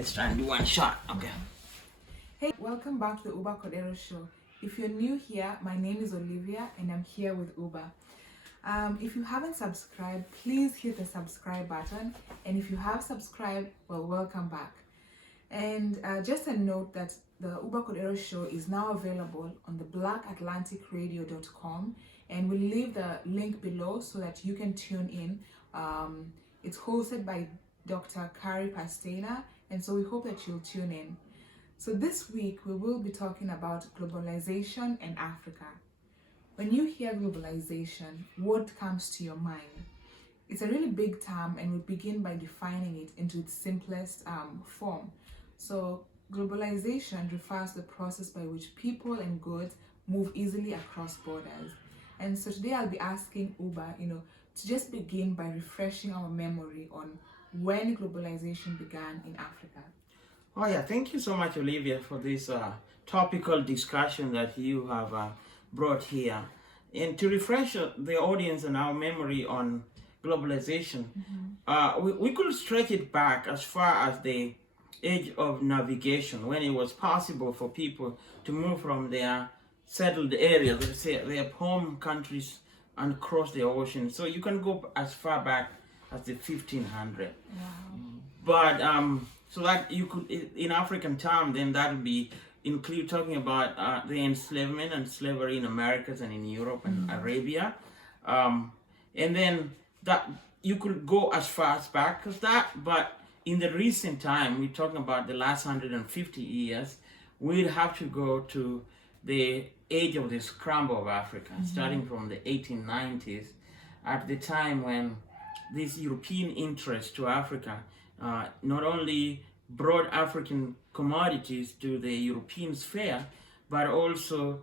Let's try and do one shot. Okay. Hey, welcome back to the Uba Cordero Show. If you're new here, my name is Olivia and I'm here with Uba. If you haven't subscribed, please hit the subscribe button. And if you have subscribed, well, welcome back. And just a note that the Uba Cordero Show is now available on the blackatlanticradio.com, and we'll leave the link below so that you can tune in. It's hosted by Dr. Kari Pastena, and so we hope that you'll tune in. So this week we will be talking about globalization and Africa. When you hear globalization, what comes to your mind? It's a really big term, and we'll begin by defining it into its simplest form. So globalization refers to the process by which people and goods move easily across borders. And so today I'll be asking Uba, to just begin by refreshing our memory on when globalization began in Africa. Oh yeah, thank you so much, Olivia, for this topical discussion that you have brought here. And to refresh the audience and our memory on globalization, we could stretch it back as far as the age of navigation, when it was possible for people to move from their settled areas, let's say their home countries, and cross the ocean. So you can go as far back as the 1500. Wow. But so that you could, in African term, then that would be include talking about the enslavement and slavery in Americas and in Europe and Arabia, and then that you could go as far as back as that. But in the recent time, we're talking about the last 150 years, we'd have to go to the age of the Scramble of Africa, starting from the 1890s, at the time when this European interest to Africa not only brought African commodities to the European sphere, but also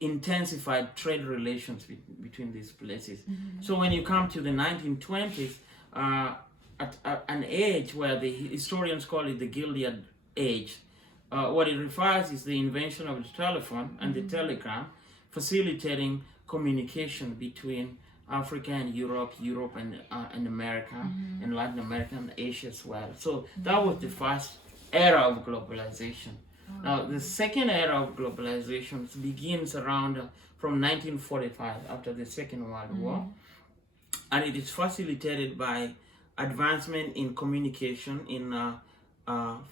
intensified trade relations between these places. So when you come to the 1920s, at an age where the historians call it the Gilded Age, what it refers is the invention of the telephone and the telegram, facilitating communication between Africa and Europe, Europe and America, and Latin America and Asia as well. So that was the first era of globalization. Now the second era of globalization begins around from 1945, after the Second World War, and it is facilitated by advancement in communication, in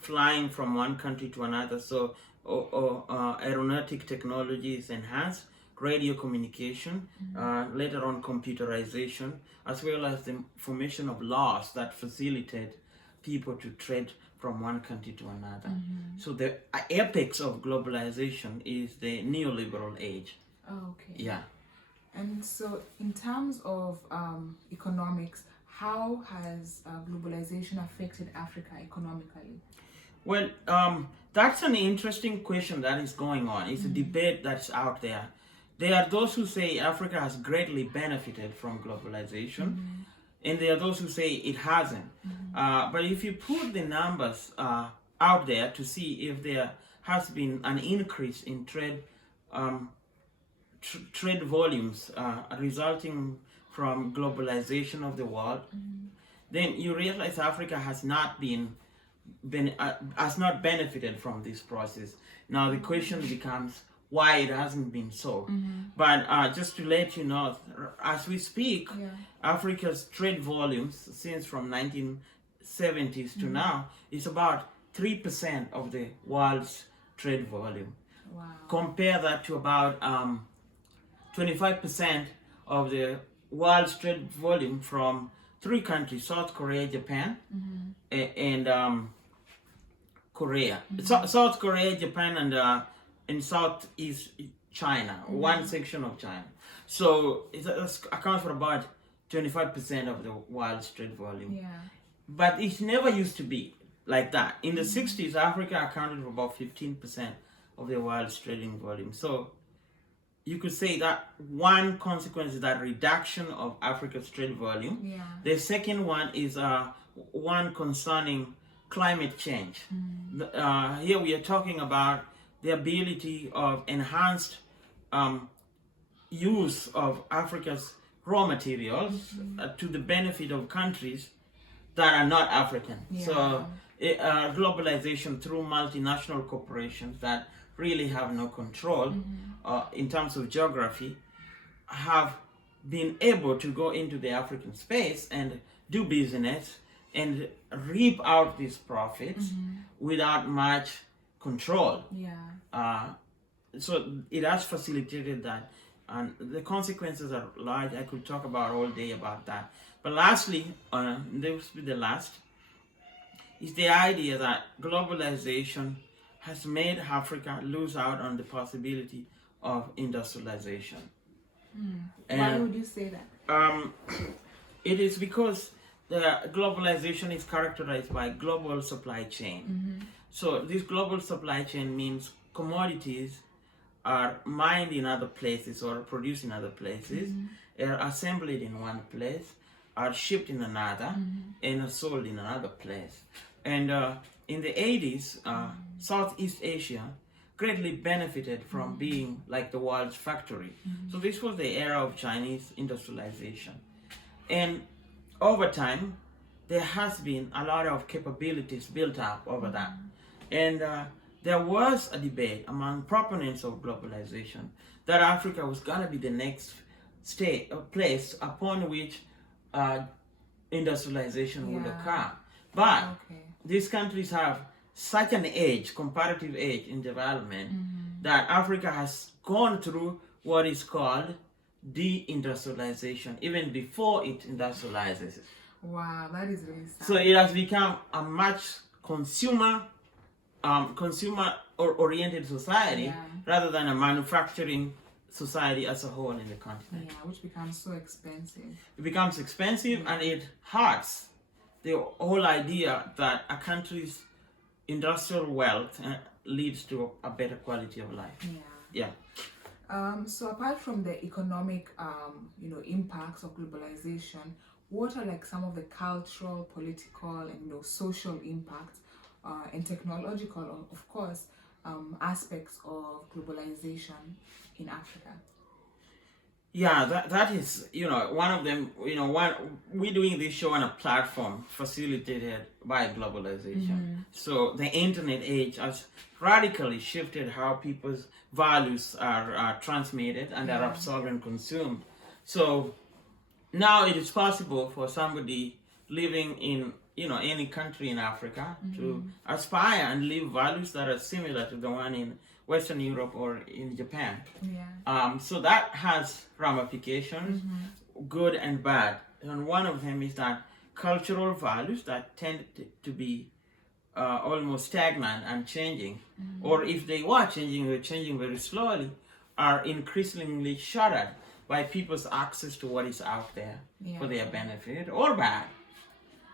flying from one country to another. So aeronautic technology is enhanced, radio communication, later on computerization, as well as the formation of laws that facilitate people to trade from one country to another. So the apex of globalization is the Neoliberal Age. Oh, okay. Yeah. And so in terms of economics, how has globalization affected Africa economically? Well, that's an interesting question that is going on. It's a debate that's out there. There are those who say Africa has greatly benefited from globalization, and there are those who say it hasn't. But if you put the numbers out there to see if there has been an increase in trade volumes resulting from globalization of the world, then you realize Africa has not benefited from this process. Now the question becomes why it hasn't been so. But just to let you know, as we speak, Africa's trade volumes since from 1970s to now is about 3% of the world's trade volume. Wow. Compare that to about 25% of the world's trade volume from three countries: South Korea, Japan, and Korea. South Korea, Japan, and Southeast China, one section of China. So it accounts for about 25% of the world's trade volume. Yeah. But it never used to be like that. In the 60s, Africa accounted for about 15% of the world's trading volume. So you could say that one consequence is that reduction of Africa's trade volume. Yeah. The second one is one concerning climate change. Here we are talking about the ability of enhanced use of Africa's raw materials to the benefit of countries that are not African. Yeah. So globalization through multinational corporations that really have no control in terms of geography have been able to go into the African space and do business and reap out these profits without much control. Yeah. So it has facilitated that, and the consequences are large. I could talk about all day about that. But lastly, this will be the last, is the idea that globalization has made Africa lose out on the possibility of industrialization. Why would you say that? It is because the globalization is characterized by global supply chain. So this global supply chain means commodities are mined in other places or produced in other places, are assembled in one place, are shipped in another, and are sold in another place. And in the 80s, Southeast Asia greatly benefited from being like the world's factory. So this was the era of Chinese industrialization. And over time, there has been a lot of capabilities built up over that. And there was a debate among proponents of globalization that Africa was going to be the next state or place upon which industrialization would occur. But these countries have such an age, comparative age in development, that Africa has gone through what is called deindustrialization even before it industrializes. Wow, that is really sad. So it has become a much consumer oriented society rather than a manufacturing society as a whole in the continent. Yeah, which becomes so expensive. It becomes expensive and it hurts the whole idea that a country's industrial wealth leads to a better quality of life. Yeah. So apart from the economic, impacts of globalization, what are like some of the cultural, political, and social impacts and technological, of course, aspects of globalization in Africa? Yeah, that is, one of them, we're doing this show on a platform facilitated by globalization. So the internet age has radically shifted how people's values are transmitted and are absorbed and consumed. So now it is possible for somebody living in, any country in Africa to aspire and live values that are similar to the one in Western Europe or in Japan. So that has ramifications, good and bad. And one of them is that cultural values that tend to be almost stagnant and changing, or if they were changing, they're changing very slowly, are increasingly shuttered by people's access to what is out there for their benefit or bad.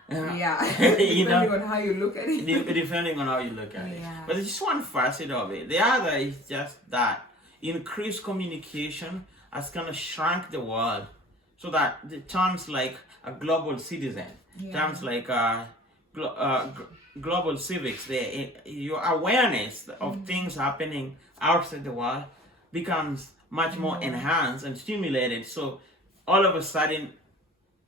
Depending on how you look at it. Depending on how you look at it. But it's just one facet of it. The other is just that increased communication has kind of shrunk the world, so that the terms like a global citizen, terms like global civics, your awareness of things happening outside the world becomes much more enhanced and stimulated. So all of a sudden,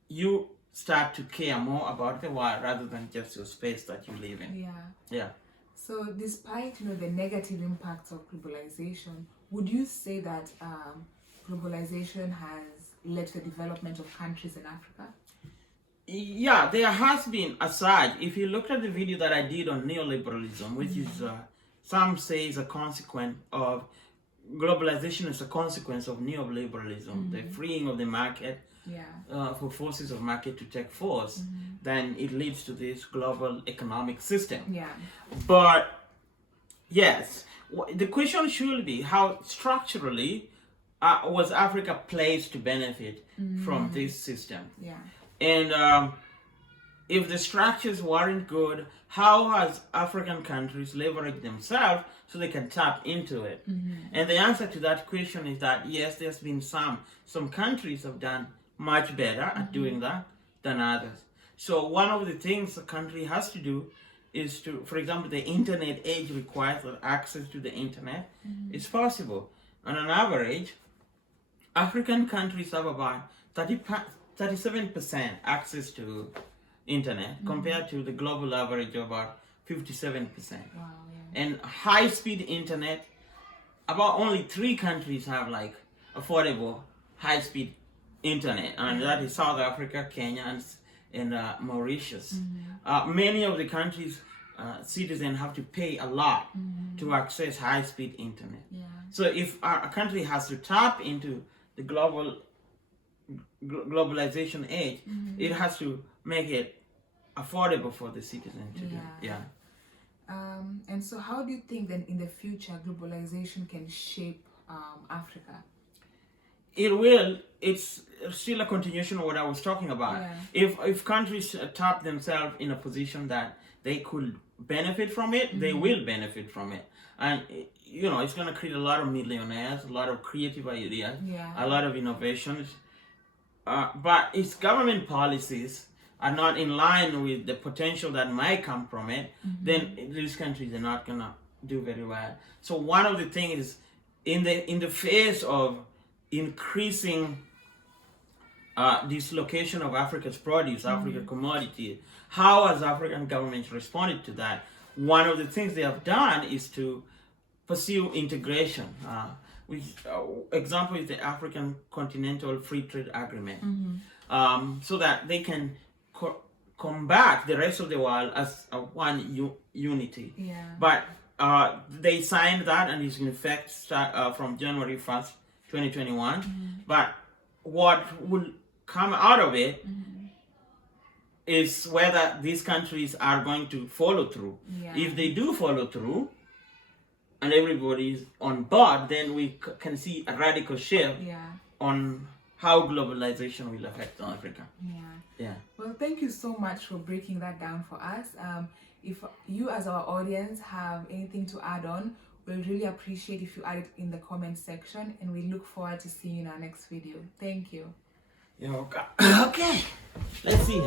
you start to care more about the world rather than just your space that you live in. Yeah. So despite the negative impacts of globalization, would you say that globalization has led to the development of countries in Africa? Yeah, there has been a surge. If you looked at the video that I did on neoliberalism, which is some say is a consequence of globalization, is a consequence of neoliberalism, the freeing of the market for forces of market to take force, then it leads to this global economic system. But yes, the question should be how structurally was Africa placed to benefit from this system? And if the structures weren't good, how has African countries leveraged themselves so they can tap into it? And the answer to that question is that yes, there's been some countries have done much better at doing that than others. So one of the things a country has to do is to, for example, the internet age requires that access to the internet is possible. On an average, African countries have about 37% access to internet compared to the global average of about 57%. Wow, yeah. And high-speed internet, about only 3 countries have like affordable high-speed internet, and that is South Africa, Kenya, and Mauritius. Many of the countries' citizens have to pay a lot to access high-speed internet. Yeah. So if a country has to tap into the globalization age, it has to make it affordable for the citizen to do. Yeah. And so how do you think then in the future globalization can shape Africa? It will. It's still a continuation of what I was talking about. Yeah. If countries tap themselves in a position that they could benefit from it, they will benefit from it. And you know, it's going to create a lot of millionaires, a lot of creative ideas, a lot of innovations. But if government policies are not in line with the potential that might come from it, then these countries are not going to do very well. So one of the things is in the face of increasing dislocation of Africa's produce, African commodities, how has African governments responded to that? One of the things they have done is to pursue integration. Which example is the African Continental Free Trade Agreement, so that they can combat the rest of the world as one unity. Yeah. But they signed that, and it's in effect from January 1st, 2021. But what will come out of it is whether these countries are going to follow through. If they do follow through, and everybody is on board, then we can see a radical shift on how globalization will affect Africa. Yeah. Well, thank you so much for breaking that down for us. If you as our audience have anything to add on, we'll really appreciate if you add it in the comment section, and we look forward to seeing you in our next video. Thank you. Yeah, okay. Let's see.